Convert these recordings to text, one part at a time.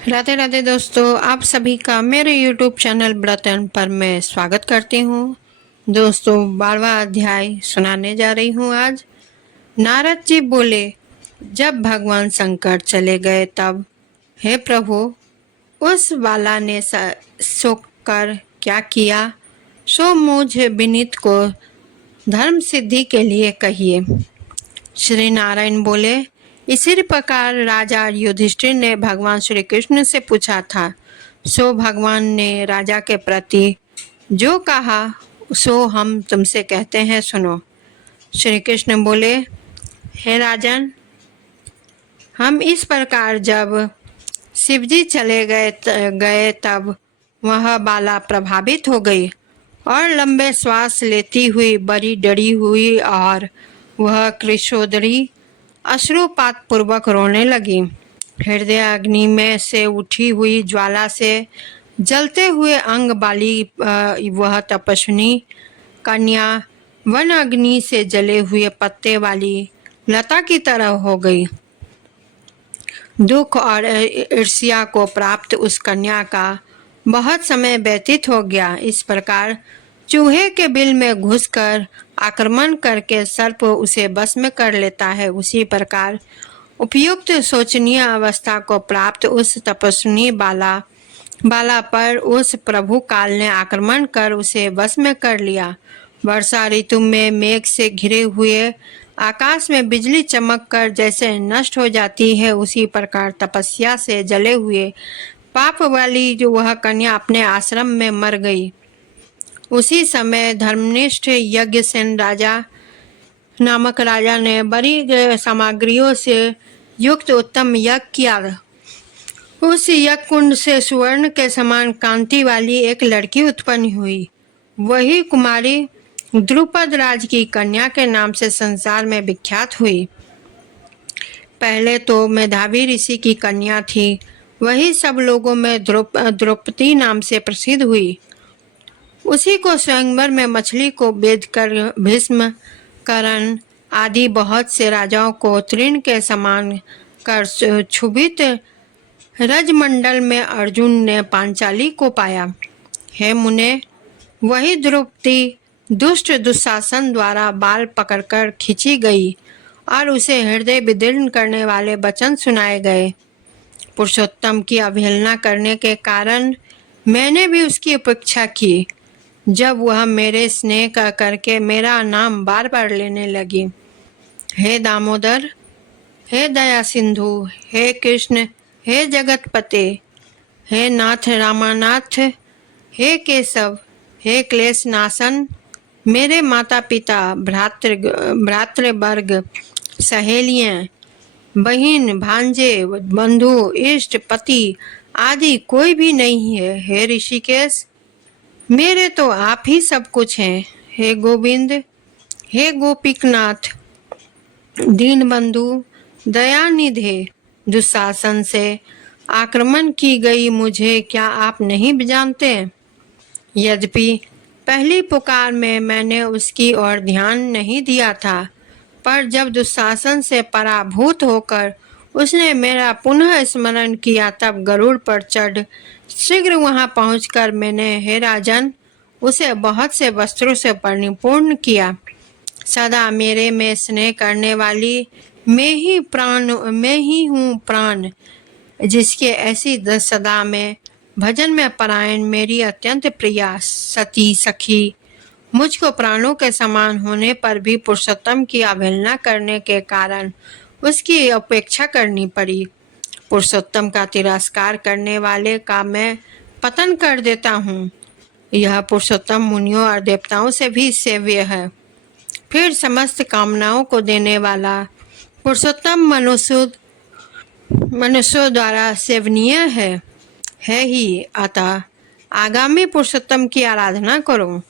राधे राधे दोस्तों, आप सभी का मेरे YouTube चैनल व्रत एंड पर मैं स्वागत करती हूँ। दोस्तों 12वां अध्याय सुनाने जा रही हूँ आज। नारद जी बोले, जब भगवान शंकर चले गए तब, हे प्रभु, उस बाला ने शोक कर क्या किया, सो मुझ विनीत को धर्म सिद्धि के लिए कहिए। श्री नारायण बोले, इसी प्रकार राजा युधिष्ठिर ने भगवान श्री कृष्ण से पूछा था, सो भगवान ने राजा के प्रति जो कहा सो हम तुमसे कहते हैं, सुनो। श्री कृष्ण बोले, हे राजन, हम इस प्रकार जब शिवजी चले गए तब वह बाला प्रभावित हो गई और लंबे श्वास लेती हुई बड़ी डरी हुई और वह कृशोदरी अश्रुपात पूर्वक रोने लगी। हृदय अग्नि में से उठी हुई ज्वाला से जलते हुए अंग वाली वह तपस्विनी कन्या वन अग्नि से जले हुए पत्ते वाली लता की तरह हो गई। दुख और ईर्ष्या को प्राप्त उस कन्या का बहुत समय व्यतीत हो गया। इस प्रकार चूहे के बिल में घुसकर आक्रमण करके सर्प उसे बस में कर लेता है, उसी प्रकार उपयुक्त शोचनीय अवस्था को प्राप्त उस तपस्विनी बाला पर उस प्रभु काल ने आक्रमण कर उसे बस में कर लिया। वर्षा ऋतु में मेघ से घिरे हुए आकाश में बिजली चमक कर जैसे नष्ट हो जाती है, उसी प्रकार तपस्या से जले हुए पाप वाली जो वह कन्या अपने आश्रम में मर गई। उसी समय धर्मनिष्ठ यज्ञसेन राजा नामक राजा ने बड़ी सामग्रियों से युक्त उत्तम यज्ञ किया। उस यज्ञ कुंड से सुवर्ण के समान कांति वाली एक लड़की उत्पन्न हुई। वही कुमारी द्रुपद राज की कन्या के नाम से संसार में विख्यात हुई। पहले तो मेधावी ऋषि की कन्या थी, वही सब लोगों में द्रौपदी नाम से प्रसिद्ध हुई। उसी को स्वयंवर में मछली को बेच कर भीष्म, कर्ण आदि बहुत से राजाओं को तृण के समान कर क्षुभित रजमंडल में अर्जुन ने पांचाली को पाया। हे मुने, वही द्रौपदी दुष्ट दुशासन द्वारा बाल पकड़कर खींची गई और उसे हृदय विदीर्ण करने वाले वचन सुनाए गए। पुरुषोत्तम की अवहेलना करने के कारण मैंने भी उसकी उपेक्षा की। जब वह मेरे स्नेह का करके मेरा नाम बार बार लेने लगी, हे दामोदर, हे दया सिंधु, हे कृष्ण, हे जगतपते, हे नाथ रामानाथ, हे केशव, हे क्लेश नाशन, मेरे माता पिता, भ्रातृवर्ग, सहेलियां, बहन, भांजे, बंधु, इष्ट, पति आदि कोई भी नहीं है। हे ऋषिकेश, मेरे तो आप ही सब कुछ हैं। हे गोविंद, हे गोपिकनाथ, दीन बंधु, दयानिधे, दुशासन से आक्रमण की गई मुझे क्या आप नहीं जानते? यद्यपि पहली पुकार में मैंने उसकी ओर ध्यान नहीं दिया था, पर जब दुशासन से पराभूत होकर उसने मेरा पुनः स्मरण किया, तब गरुड़ पर चढ़ शीघ्र वहां पहुंचकर मैंने, हे राजन, उसे बहुत से वस्त्रों से परिपूर्ण किया। सदा मेरे में स्नेह करने वाली मैं ही हूँ प्राण, जिसके ऐसी सदा में भजन में परायण मेरी अत्यंत प्रिया सती सखी मुझको प्राणों के समान होने पर भी पुरुषोत्तम की अवहेलना करने के कारण उसकी अपेक्षा करनी पड़ी। पुरुषोत्तम का तिरस्कार करने वाले का मैं पतन कर देता हूँ। यह पुरुषोत्तम मुनियों और देवताओं से भी सेव्य है। फिर समस्त कामनाओं को देने वाला पुरुषोत्तम मनुष्यों द्वारा सेवनीय है ही। अतः आगामी पुरुषोत्तम की आराधना करो।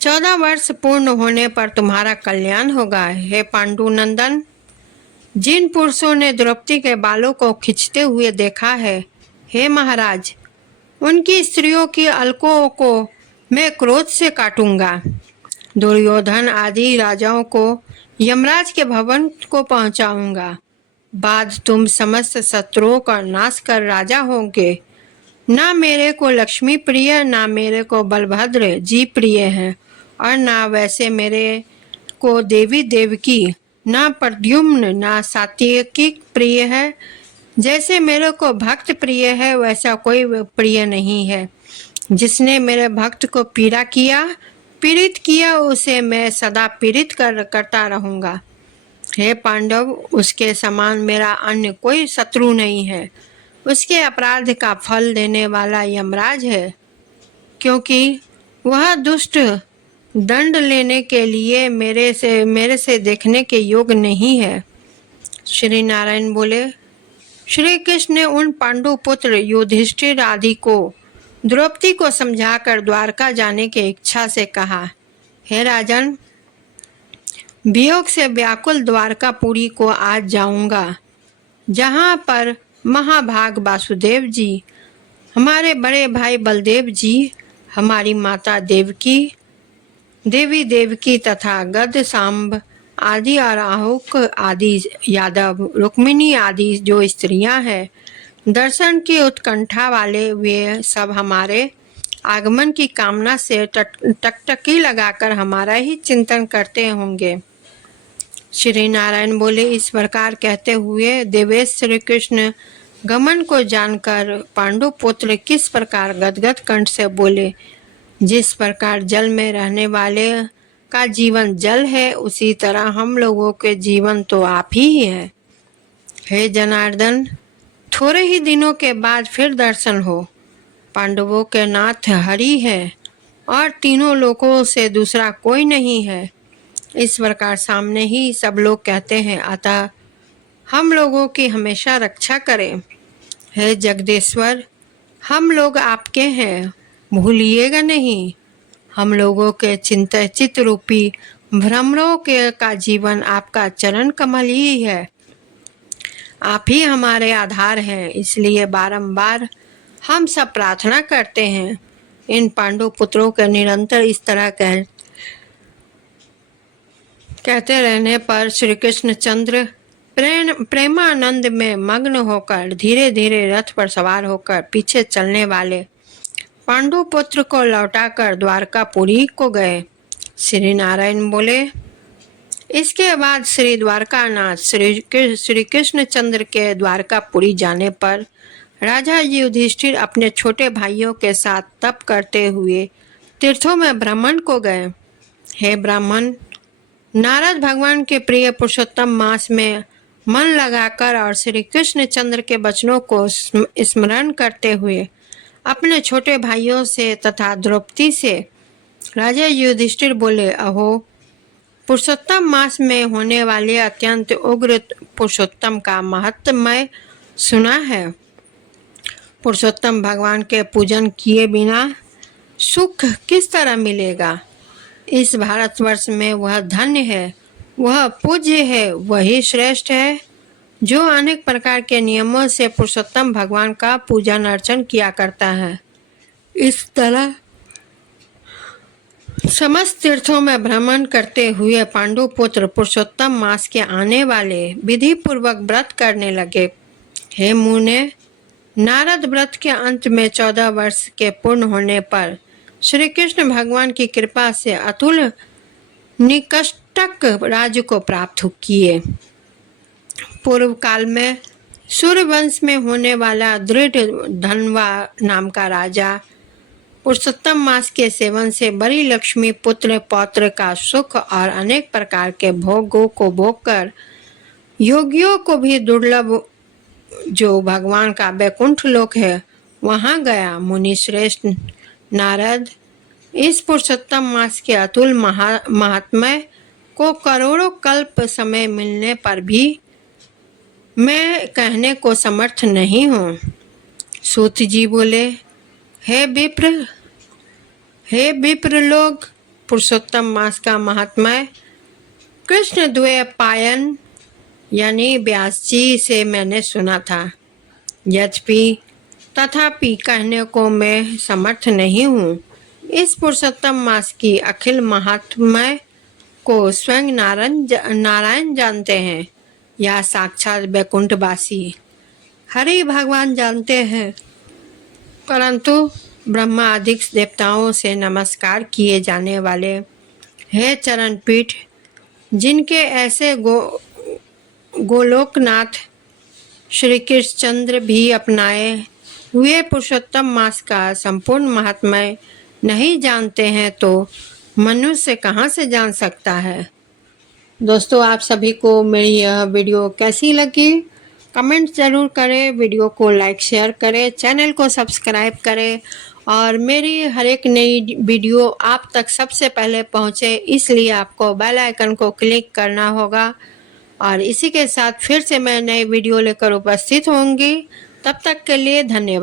14 वर्ष पूर्ण होने पर तुम्हारा कल्याण होगा। हे पांडुनंदन, जिन पुरुषों ने द्रौपदी के बालों को खींचते हुए देखा है, हे महाराज, उनकी स्त्रियों की अलकों को मैं क्रोध से काटूंगा। दुर्योधन आदि राजाओं को यमराज के भवन को पहुंचाऊंगा। बाद तुम समस्त शत्रुओं का नाश कर राजा होंगे। ना मेरे को लक्ष्मी प्रिय, ना मेरे को बलभद्र जी प्रिय है, और ना वैसे मेरे को देवी देवकी, ना प्रद्युम्न, ना सात्यकी प्रिय है। जैसे मेरे को भक्त प्रिय है, वैसा कोई प्रिय नहीं है। जिसने मेरे भक्त को पीड़ित किया, उसे मैं सदा पीड़ित करता रहूंगा। हे पांडव, उसके समान मेरा अन्य कोई शत्रु नहीं है। उसके अपराध का फल देने वाला यमराज है, क्योंकि वह दुष्ट दंड लेने के लिए मेरे से देखने के योग्य नहीं है। श्री नारायण बोले, श्री कृष्ण ने उन पांडु पुत्र युधिष्ठिर आदि को द्रौपदी को समझाकर द्वारका जाने की इच्छा से कहा, हे राजन, वियोग से व्याकुल द्वारकापुरी को आज जाऊंगा, जहां पर महाभाग वासुदेव जी, हमारे बड़े भाई बलदेव जी, हमारी माता देवी देवकी तथा गद सांब आदि और आहुक आदि यादव, रुक्मिणी आदि जो स्त्रियां हैं, दर्शन की उत्कंठा वाले वे सब हमारे आगमन की कामना से टकटकी लगाकर हमारा ही चिंतन करते होंगे। श्री नारायण बोले, इस प्रकार कहते हुए देवेश श्री कृष्ण गमन को जानकर पांडु पुत्र किस प्रकार गदगद कंठ से बोले, जिस प्रकार जल में रहने वाले का जीवन जल है, उसी तरह हम लोगों के जीवन तो आप ही है। हे जनार्दन, थोड़े ही दिनों के बाद फिर दर्शन हो। पांडवों के नाथ हरि है और तीनों लोकों से दूसरा कोई नहीं है। इस प्रकार सामने ही सब लोग कहते हैं, अतः हम लोगों की हमेशा रक्षा करें। हे जगदीश्वर, हम लोग आपके हैं, भूलिएगा नहीं। हम लोगों के चित्त रूपी भ्रमरों का जीवन आपका चरण कमल ही है। आप ही हमारे आधार हैं, इसलिए बारंबार हम सब प्रार्थना करते हैं। इन पांडु पुत्रों के निरंतर इस तरह कहते रहने पर श्री कृष्ण चंद्र प्रेमानंद में मग्न होकर धीरे धीरे रथ पर सवार होकर पीछे चलने वाले पांडु पुत्र को लौटाकर द्वारकापुरी को गए। श्री नारायण बोले, इसके बाद श्री द्वारकानाथ श्री कृष्ण चंद्र के द्वारकापुरी जाने पर राजा युधिष्ठिर अपने छोटे भाइयों के साथ तप करते हुए तीर्थों में भ्रमण को गए। हे ब्राह्मण, नारद भगवान के प्रिय पुरुषोत्तम मास में मन लगाकर और श्री कृष्ण चंद्र के वचनों को स्मरण करते हुए अपने छोटे भाइयों से तथा द्रौपदी से राजा युधिष्ठिर बोले, अहो, पुरुषोत्तम मास में होने वाले अत्यंत उग्र पुरुषोत्तम का महत्व मैं सुना है। पुरुषोत्तम भगवान के पूजन किए बिना सुख किस तरह मिलेगा। इस भारतवर्ष में वह धन्य है, वह पूज्य है, वही श्रेष्ठ है जो अनेक प्रकार के नियमों से पुरुषोत्तम भगवान का पूजन अर्चन किया करता है। इस तरह समस्त तीर्थों में भ्रमण करते हुए पांडु पुत्र पुरुषोत्तम मास के आने वाले विधि पूर्वक व्रत करने लगे। हे मुने, नारद व्रत के अंत में 14 वर्ष के पूर्ण होने पर श्री कृष्ण भगवान की कृपा से अतुल निकष्टक राज्य को प्राप्त किए। पूर्व काल में सूर्यवंश में होने वाला दृढ़ धनवा नाम का राजा पुरुषोत्तम मास के सेवन से बड़ी लक्ष्मी पुत्र पौत्र का सुख और अनेक प्रकार के भोगों को भोगकर योगियों को भी दुर्लभ जो भगवान का वैकुंठ लोक है वहां गया। मुनि श्रेष्ठ नारद, इस पुरुषोत्तम मास के अतुल महात्म्य को करोड़ों कल्प समय मिलने पर भी मैं कहने को समर्थ नहीं हूँ। सूत जी बोले, हे विप्र लोग, पुरुषोत्तम मास का महात्म्य कृष्ण द्वैपायन यानी व्यास जी से मैंने सुना था। यद्यपि तथापि कहने को मैं समर्थ नहीं हूँ। इस पुरुषोत्तम मास की अखिल महात्म्य को स्वयं नारायण जानते हैं। या साक्षात वैकुंठवासी हरि भगवान जानते हैं, परंतु ब्रह्मा आदि देवताओं से नमस्कार किए जाने वाले हे चरण पीठ, जिनके ऐसे गोलोकनाथ श्री कृष्णचंद्र भी अपनाए हुए पुरुषोत्तम मास का संपूर्ण महात्म्य नहीं जानते हैं तो मनुष्य कहाँ से जान सकता है। दोस्तों, आप सभी को मेरी यह वीडियो कैसी लगी कमेंट ज़रूर करें, वीडियो को लाइक शेयर करें, चैनल को सब्सक्राइब करें और मेरी हर एक नई वीडियो आप तक सबसे पहले पहुंचे, इसलिए आपको बेल आइकन को क्लिक करना होगा। और इसी के साथ फिर से मैं नई वीडियो लेकर उपस्थित होंगी। तब तक के लिए धन्यवाद।